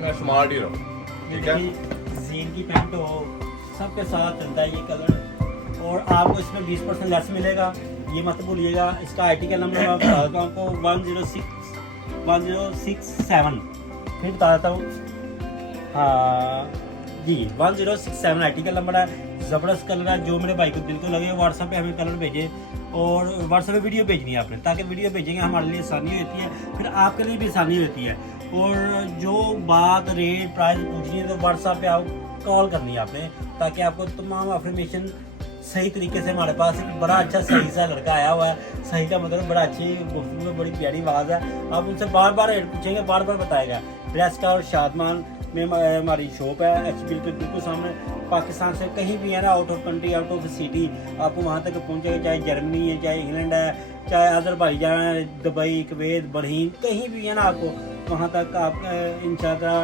लेकिन मैं स्मार्ट ही रहूँ, ठीक है। जीन की पैंट हो सबके साथ चलता है ये कलर, और आपको इसमें 20% लेस मिलेगा, ये मत भूलिएगा। इसका आर्टिकल नंबर मैं बता देता हूँ आपको 1067, फिर बता देता हूँ जी 1067 आर्टिकल नंबर है। ज़बरदस्त कलर है, जो मेरे भाई को दिल को लगे व्हाट्सएप पे हमें कलर भेजे, और व्हाट्सएप पे वीडियो भेजनी है आपने, ताकि वीडियो भेजेंगे हमारे लिए आसानी होती है, फिर आपके लिए भी आसानी होती है। और जो बात रेट प्राइस पूछनी है तो व्हाट्सएप पे आप कॉल करनी है आपने, ताकि आपको तमाम इंफॉर्मेशन सही तरीके से। हमारे पास एक बड़ा अच्छा सही सा लड़का आया हुआ है, सही का मतलब बड़ा अच्छी गुफ्तगू में बड़ी प्यारी आवाज़ है, आप उनसे बार बार रेट पूछेंगे, बार बार बताएगा। ब्रेस्ट और शादमान में हमारी शॉप है, एक्चुअली के बिल्कुल सामने। पाकिस्तान से कहीं भी है ना, out of country, out of city, आपको वहाँ तक पहुँचेगा, चाहे जर्मनी है, चाहे इंग्लैंड है, चाहे अज़रबैजान है, दुबई, कुवैत, बहरीन, कहीं भी है ना, आपको वहाँ तक आप इंशाअल्लाह